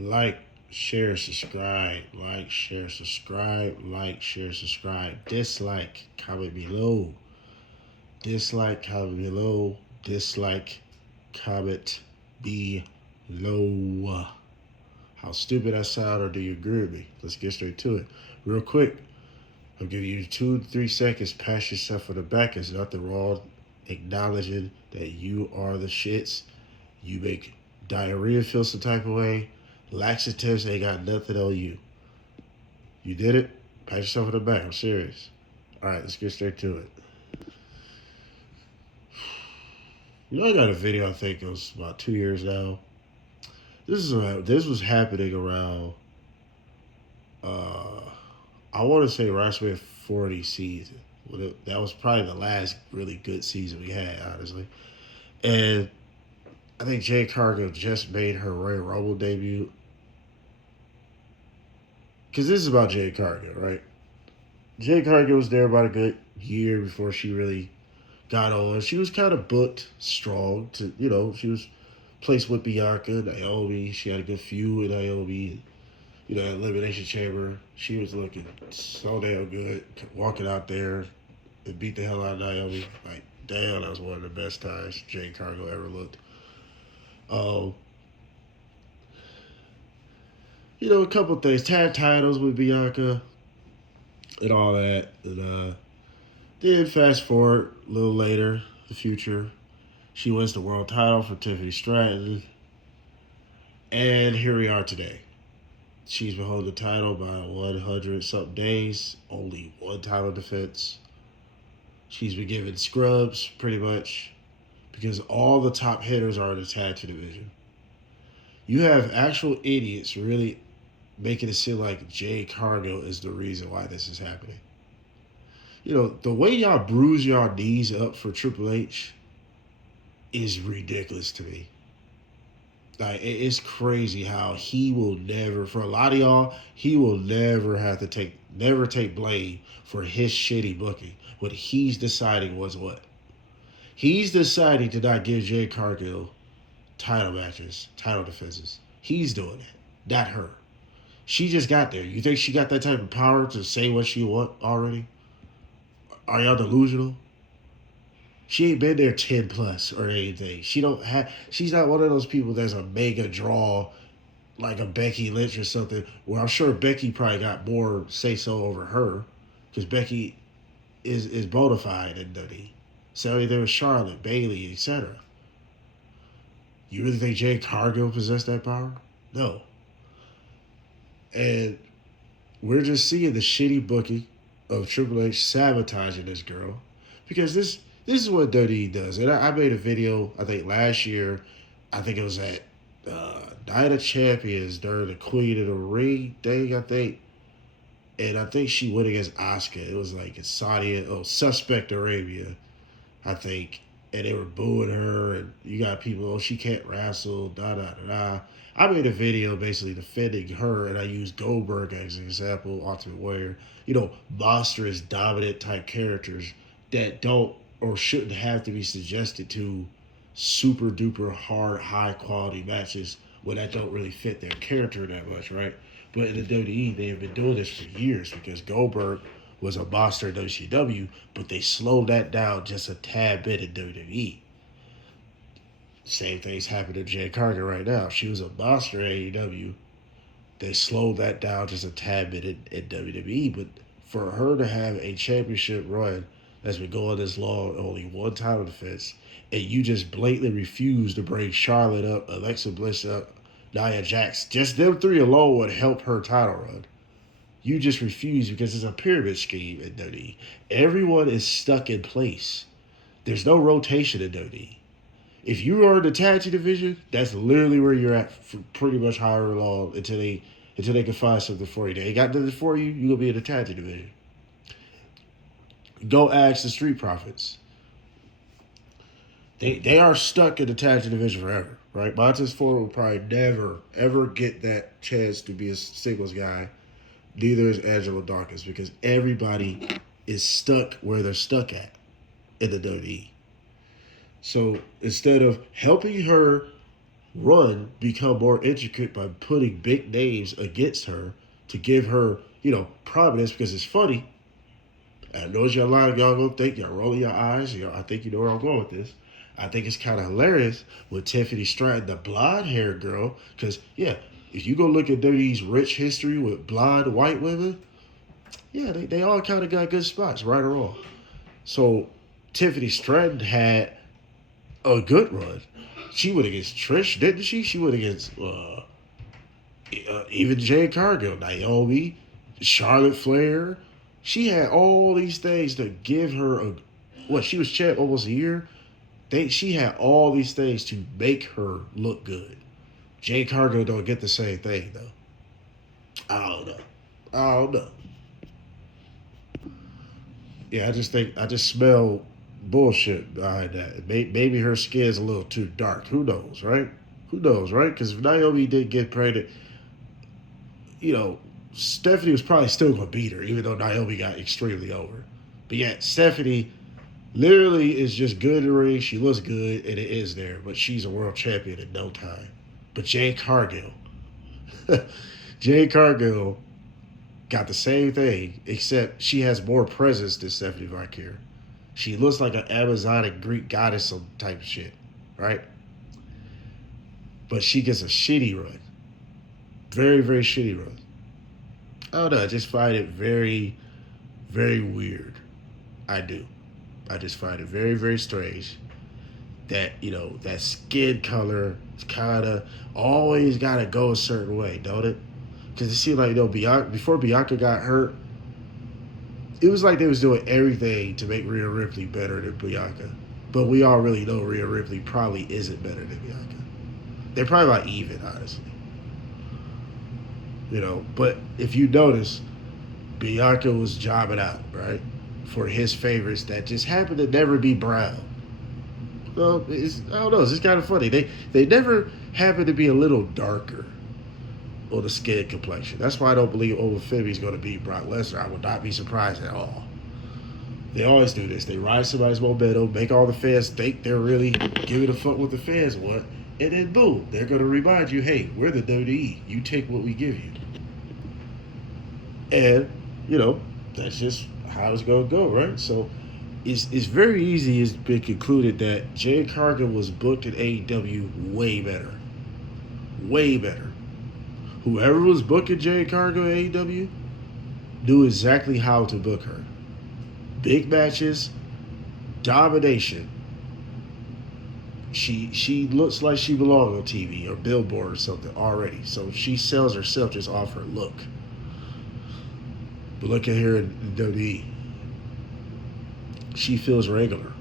Like, share, subscribe. Like, share, subscribe. Like, share, subscribe. Dislike, comment below. Dislike, comment below. Dislike, comment below. How stupid I sound, or do you agree with me? Let's get straight to it. Real quick, I'll give you 2 to 3 seconds. Pass yourself on the back. It's nothing wrong acknowledging that you are the shits. You make diarrhea feel some type of way. Laxatives ain't got nothing on you. You did it. Pat yourself on the back. I'm serious. All right, let's get straight to it. I got a video. I think it was about 2 years now. This was happening around. I want to say WrestleMania 40 season. That was probably the last really good season we had, honestly. And I think Jade Cargill just made her Royal Rumble debut. Because this is about Jade Cargill, right? Jade Cargill was there about a good year before she really got on. She was kind of booked strong she was placed with Bianca, Naomi. She had a good feud with Naomi. Elimination Chamber. She was looking so damn good. Walking out there and beat the hell out of Naomi. Like, damn, that was one of the best times Jade Cargill ever looked. A couple of things. Tag titles with Bianca and all that. And then fast forward a little later, the future. She wins the world title for Tiffany Stratton. And here we are today. She's been holding the title by 100-something days. Only one title defense. She's been given scrubs, pretty much, because all the top hitters are in the tag team division. You have actual idiots really making it seem like Jade Cargill is the reason why this is happening. The way y'all bruise y'all knees up for Triple H is ridiculous to me. Like, it's crazy how he will never, for a lot of y'all, he will never take blame for his shitty booking. What he's deciding was what? He's deciding to not give Jade Cargill title matches, title defenses. He's doing it, not her. She just got there. You think she got that type of power to say what she want already? Are y'all delusional? She ain't been there 10 plus or anything. She's not one of those people that's a mega draw like a Becky Lynch or something. Well, I'm sure Becky probably got more say so over her because Becky is bona fide in WWE. So there was Charlotte, Bayley, etc. You really think Jade Cargill possessed that power? No. And we're just seeing the shitty booking of Triple H sabotaging this girl because this is what WWE does. And I made a video, I think last year, I think it was at Night of Champions during the Queen of the Ring thing, I think. And I think she went against Asuka. It was like Suspect Arabia, I think. And they were booing her, and you got people, she can't wrestle, da-da-da-da. I made a video basically defending her, and I used Goldberg as an example, Ultimate Warrior. Monstrous, dominant type characters that don't or shouldn't have to be suggested to super duper hard, high quality matches when that don't really fit their character that much, right? But in the WWE, they have been doing this for years because Goldberg was a monster in WCW, but they slowed that down just a tad bit in WWE. Same thing's happening to Jade Cargill right now. She was a monster in AEW. They slowed that down just a tad bit in WWE, but for her to have a championship run that's been going this long, only one title defense, and you just blatantly refuse to bring Charlotte up, Alexa Bliss up, Nia Jax, just them three alone would help her title run. You just refuse because it's a pyramid scheme in WWE. Everyone is stuck in place. There's no rotation in WWE. If you are in the tag team division, that's literally where you're at for pretty much however long until they can find something for you. They ain't got nothing for you, you're going to be in the tag team division. Go ask the Street Profits. They are stuck in the tag team division forever, right? Montez Ford will probably never, ever get that chance to be a singles guy. Neither is Angelo Dawkins because everybody is stuck where they're stuck at in the WWE. So instead of helping her run become more intricate by putting big names against her to give her, prominence because it's funny. I know a lot of y'all gonna think y'all rolling your eyes. I think you know where I'm going with this. I think it's kind of hilarious with Tiffany Stratton, the blonde hair girl. Because yeah, if you go look at WWE's rich history with blonde white women, yeah, they all kind of got good spots, right or wrong. So Tiffany Stratton had a good run. She went against Trish, didn't she? She went against even Jade Cargill, Naomi, Charlotte Flair. She had all these things to give her a what she was champ almost a year. She had all these things to make her look good. Jade Cargill don't get the same thing though. I don't know. I don't know. Yeah, I just smell bullshit behind that. Maybe her skin's a little too dark. Who knows, right? Who knows, right? Because if Naomi did get pregnant, you know, Stephanie was probably still going to beat her, even though Naomi got extremely over. But yet, Stephanie literally is just good in the ring. She looks good, and it is there. But she's a world champion in no time. But Jade Cargill, Jade Cargill got the same thing, except she has more presence than Stephanie Vicaire. She looks like an Amazonic Greek goddess of type of shit, right? But she gets a shitty run. Very, very shitty run. I don't know. I just find it very, very weird. I do. I just find it very, very strange that, that skin color is kind of always got to go a certain way, don't it? Because it seemed like, before Bianca got hurt, it was like they was doing everything to make Rhea Ripley better than Bianca. But we all really know Rhea Ripley probably isn't better than Bianca. They're probably about even, honestly. But if you notice, Bianca was jobbing out, right? For his favorites that just happened to never be brown. Well, I don't know, it's just kind of funny. They never happen to be a little darker on the skin complexion. That's why I don't believe Femi's going to beat Brock Lesnar. I would not be surprised at all. They always do this. They ride somebody's momentum, make all the fans think they're really giving a fuck what the fans want, and then boom, they're going to remind you, hey, we're the WWE. You take what we give you. And, that's just how it's going to go, right? So it's very easy. It's been concluded that Jade Cargill was booked at AEW way better. Way better. Whoever was booking Jade Cargill at AEW knew exactly how to book her. Big matches, domination. She looks like she belongs on TV or Billboard or something already. So she sells herself just off her look. But look at her in WWE. She feels regular.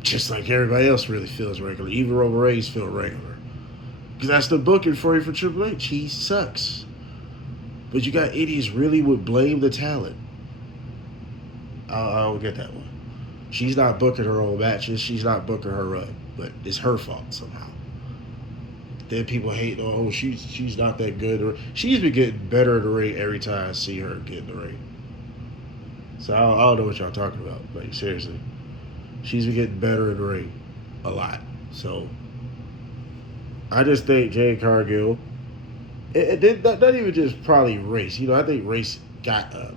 Just like everybody else really feels regular. Even Roman Reigns feels regular. Because that's the booking for you for Triple H. He sucks. But you got idiots really would blame the talent. I don't get that one. She's not booking her own matches. She's not booking her run. But it's her fault somehow. Then people hate, she's not that good. She's been getting better in the ring every time I see her get in the ring. So I don't know what y'all talking about. Like, seriously. She's been getting better in the ring. A lot. So I just think Jade Cargill, not even just probably race. I think race got a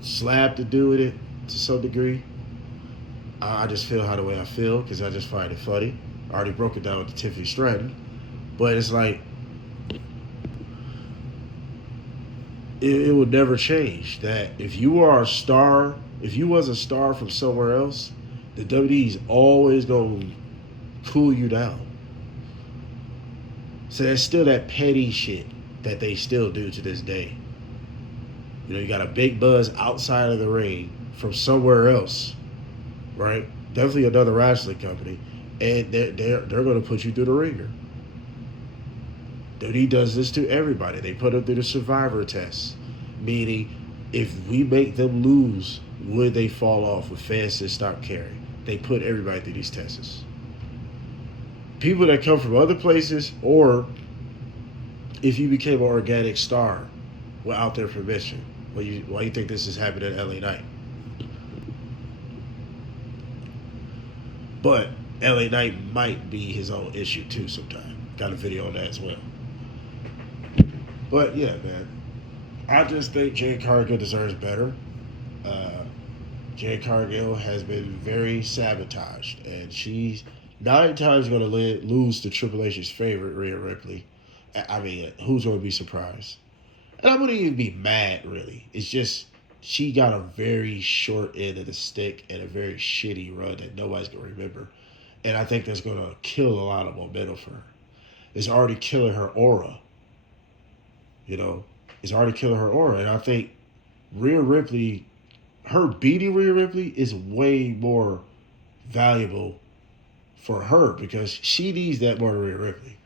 slab to do with it to some degree. I just feel the way I feel because I just find it funny. I already broke it down with the Tiffany Stratton. But it's like, it would never change that if you are a star, if you was a star from somewhere else, the WWE's always going to cool you down. So there's still that petty shit that they still do to this day. You got a big buzz outside of the ring from somewhere else, right? Definitely another wrestling company, and they're going to put you through the ringer. WWE does this to everybody. They put them through the survivor test, meaning if we make them lose, would they fall off with fans that stop caring? They put everybody through these tests. People that come from other places, or if you became an organic star without their permission. Why you think this is happening at LA Knight? But LA Knight might be his own issue too sometimes. Got a video on that as well. But yeah, man, I just think Jade Cargill deserves better. Uh, Jade Cargill has been very sabotaged, and she's 9 times going to lose to Triple H's favorite, Rhea Ripley. I mean, who's going to be surprised? And I wouldn't even be mad, really. It's just she got a very short end of the stick and a very shitty run that nobody's going to remember. And I think that's going to kill a lot of momentum for her. It's already killing her aura. You know, it's already killing her aura. And I think Rhea Ripley, her beating Rhea Ripley is way more valuable for her because she needs that more than Rhea Ripley.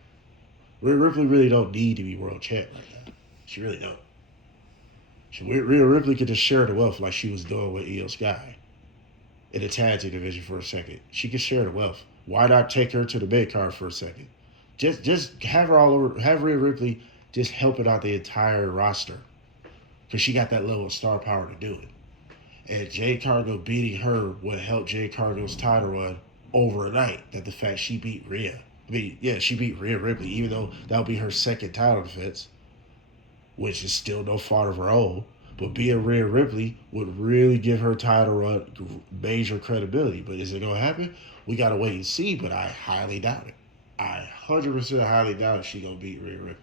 Rhea Ripley really don't need to be world champ right now. She really don't. Rhea Ripley could just share the wealth like she was doing with Io Sky in the tag team division for a second. She could share the wealth. Why not take her to the mid card for a second? Just have her all over. Have Rhea Ripley just helping out the entire roster because she got that level of star power to do it. And Jade Cargill beating her would help Jade Cargill's title run overnight. That the fact she beat Rhea. I mean, yeah, she beat Rhea Ripley, even though that would be her second title defense, which is still no fault of her own. But being Rhea Ripley would really give her title run major credibility. But is it going to happen? We got to wait and see, but I highly doubt it. I 100% highly doubt she's going to beat Rhea Ripley.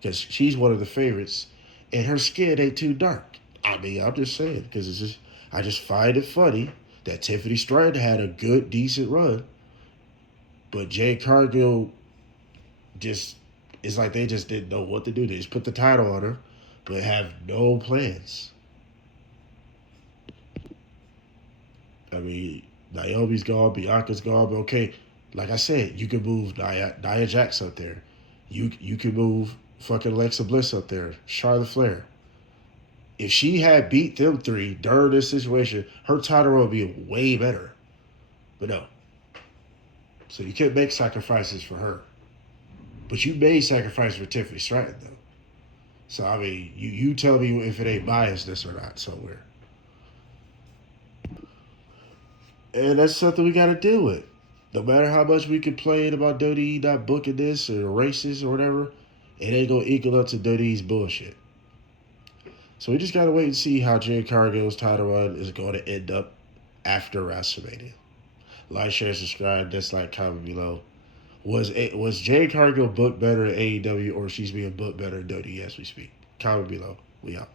Because she's one of the favorites, and her skin ain't too dark. I mean, I'm just saying, because I just find it funny that Tiffany Stratton had a good, decent run, but Jade Cargill it's like they just didn't know what to do. They just put the title on her, but have no plans. I mean, Naomi's gone, Bianca's gone, but okay, like I said, you can move Nia Jax up there. You can move fucking Alexa Bliss up there, Charlotte Flair. If she had beat them three during this situation, her title would be way better. But no. So you can't make sacrifices for her. But you made sacrifices for Tiffany Stratton, though. So, I mean, you tell me if it ain't biasness or not somewhere. And that's something we got to deal with. No matter how much we complain about WWE not booking this or racist or whatever, it ain't going to equal up to WWE's bullshit. So we just got to wait and see how Jade Cargill's title run is going to end up after WrestleMania. Like, share, subscribe, dislike, comment below. Was Jade Cargill booked better at AEW or she's being booked better at WWE as we speak? Comment below. We out.